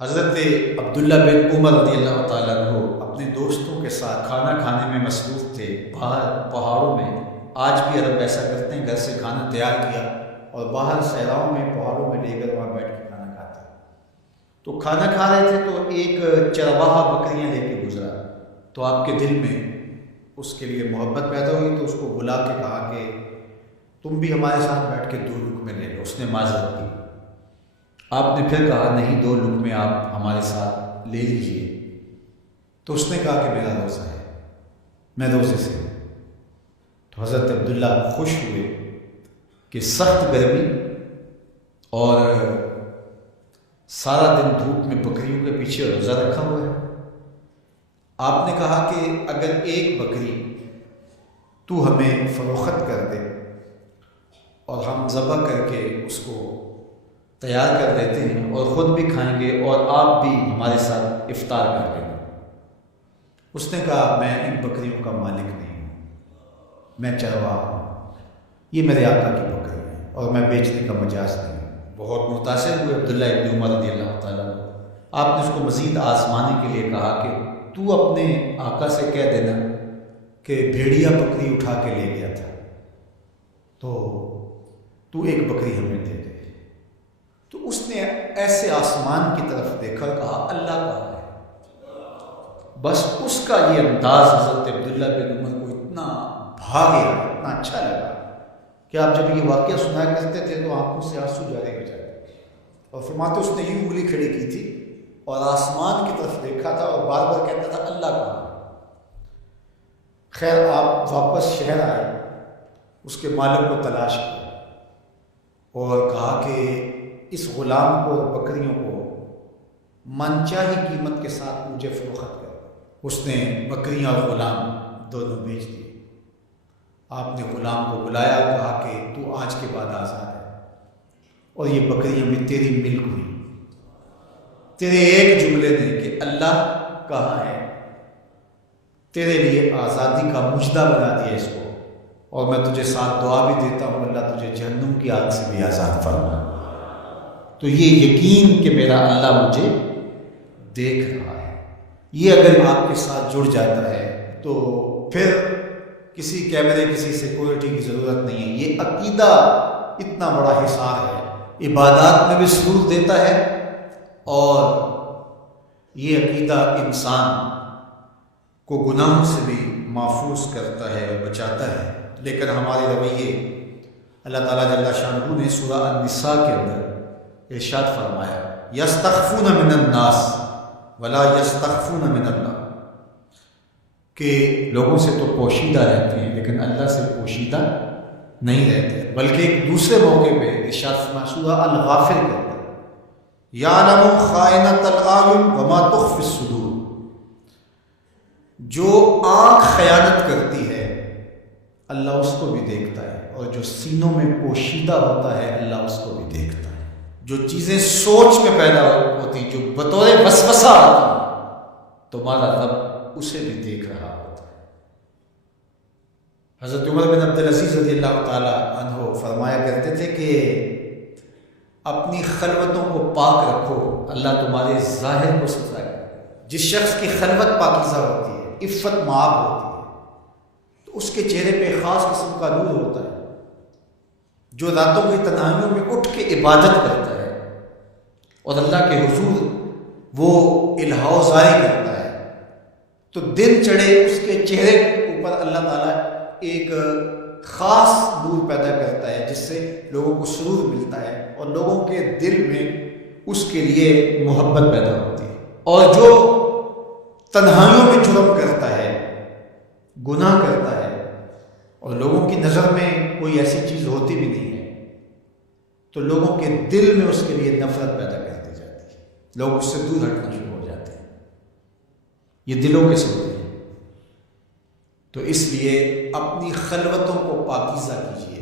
حضرت عبداللہ بن عمر رضی اللہ تعالیٰ عنہ اپنے دوستوں کے ساتھ کھانا کھانے میں مصروف تھے باہر پہاڑوں میں۔ آج بھی عرب ایسا کرتے ہیں، گھر سے کھانا تیار کیا اور باہر صحراؤں میں پہاڑوں میں لے کر وہاں بیٹھ کے کھانا کھاتے ہیں۔ تو کھانا کھا رہے تھے تو ایک چرواہا بکریاں لے کے گزرا، تو آپ کے دل میں اس کے لیے محبت پیدا ہوئی، تو اس کو بلا کے کہا کہ تم بھی ہمارے ساتھ بیٹھ کے 2 لقمے لے لو۔ اس نے معذرت کی۔ آپ نے پھر کہا نہیں، 2 لقمے آپ ہمارے ساتھ لے لیجئے۔ تو اس نے کہا کہ میرا روزہ ہے، میں روزے سے ہوں۔ تو حضرت عبداللہ خوش ہوئے کہ سخت گرمی اور سارا دن دھوپ میں بکریوں کے پیچھے روزہ رکھا ہوا ہے۔ آپ نے کہا کہ اگر ایک بکری تو ہمیں فروخت کر دے اور ہم ذبح کر کے اس کو تیار کر دیتے ہیں اور خود بھی کھائیں گے اور آپ بھی ہمارے ساتھ افطار کر لیں گے۔ اس نے کہا میں ان بکریوں کا مالک نہیں ہوں، میں چرواہا ہوں، یہ میرے آقا کی بکری ہے اور میں بیچنے کا مجاز نہیں ہوں۔ بہت متاثر ہوئے عبداللہ ابن عمر رضی اللہ تعالیٰ عنہ۔ آپ نے اس کو مزید آزمانے کے لیے کہا کہ تو اپنے آقا سے کہہ دینا کہ بھیڑیا بکری اٹھا کے لے گیا تھا، تو ایک بکری ہمیں دے دے۔ تو اس نے ایسے آسمان کی طرف دیکھا، کہا اللہ کہاں ہے؟ بس اس کا یہ انداز حضرت عبداللہ بن عمر کو اتنا بھا گیا، اتنا اچھا لگا کہ آپ جب یہ واقعہ سنایا کرتے تھے تو آنکھوں سے آنسو جاری ہو جاتے، اور فرماتے اس نے یہ انگلی کھڑی کی تھی اور آسمان کی طرف دیکھا تھا اور بار بار کہتا تھا اللہ کہاں ہے؟ خیر آپ واپس شہر آئے، اس کے مالک کو تلاش کیا اور کہا کہ اس غلام کو اور بکریوں کو من چاہی قیمت کے ساتھ مجھے فروخت کر۔ اس نے بکریاں اور غلام دونوں بیچ دیے۔ آپ نے غلام کو بلایا، کہا کہ تو آج کے بعد آزاد ہے اور یہ بکریاں بھی تیری ملک ہوئی، تیرے ایک جملے نے کہ اللہ کہاں ہے تیرے لیے آزادی کا مجدہ بنا دیا اس کو، اور میں تجھے ساتھ دعا بھی دیتا ہوں اللہ تجھے جہنم کی آگ سے بھی آزاد فرما۔ تو یہ یقین کہ میرا اللہ مجھے دیکھ رہا ہے، یہ اگر آپ کے ساتھ جڑ جاتا ہے تو پھر کسی کیمرے کسی سیکورٹی کی ضرورت نہیں ہے۔ یہ عقیدہ اتنا بڑا حصار ہے، عبادات میں بھی سرور دیتا ہے، اور یہ عقیدہ انسان کو گناہوں سے بھی محفوظ کرتا ہے اور بچاتا ہے۔ لیکن ہمارے رویے اللہ تعالیٰ جل شانہ نے سورہ النساء کے اندر ارشاد فرمایا یستخفون من الناس ولا یستخفون من اللہ، کہ لوگوں سے تو پوشیدہ رہتے ہیں لیکن اللہ سے پوشیدہ نہیں رہتے۔ بلکہ ایک دوسرے موقع پہ ارشاد فرمایا سورہ الغافر کے اندر یعلم خائنۃ الاعین وما تخفی الصدور، جو آنکھ خیانت کرتی ہے اللہ اس کو بھی دیکھتا ہے، اور جو سینوں میں پوشیدہ ہوتا ہے اللہ اس کو بھی دیکھتا ہے۔ جو چیزیں سوچ میں پیدا ہوتی، جو بطور وسوسہ آتی، تمہارا رب اسے بھی دیکھ رہا ہوتا ہے۔ حضرت عمر بن عبدالعزیز رضی اللہ تعالیٰ عنہ فرمایا کرتے تھے کہ اپنی خلوتوں کو پاک رکھو، اللہ تمہارے ظاہر کو ستھرا کرے۔ جس شخص کی خلوت پاکیزہ ہوتی ہے، عفت مآب ہوتی ہے، تو اس کے چہرے پہ خاص قسم کا نور ہوتا ہے۔ جو راتوں کی تنہائیوں میں اٹھ کے عبادت کرتا ہے اور اللہ کے حضور وہ الہا زاری کرتا ہے، تو دن چڑھے اس کے چہرے کے اوپر اللہ تعالیٰ ایک خاص نور پیدا کرتا ہے، جس سے لوگوں کو سرور ملتا ہے اور لوگوں کے دل میں اس کے لیے محبت پیدا ہوتی ہے۔ اور جو تنہائیوں میں جرم کرتا ہے، گناہ کرتا ہے، اور لوگوں کی نظر میں کوئی ایسی چیز ہوتی بھی نہیں ہے، تو لوگوں کے دل میں اس کے لیے نفرت پیدا کر دی جاتی ہے، لوگ اس سے دور ہٹنا شروع ہو جاتے ہیں۔ یہ دلوں کے سے ہوتے ہیں۔ تو اس لیے اپنی خلوتوں کو پاکیزہ کیجیے۔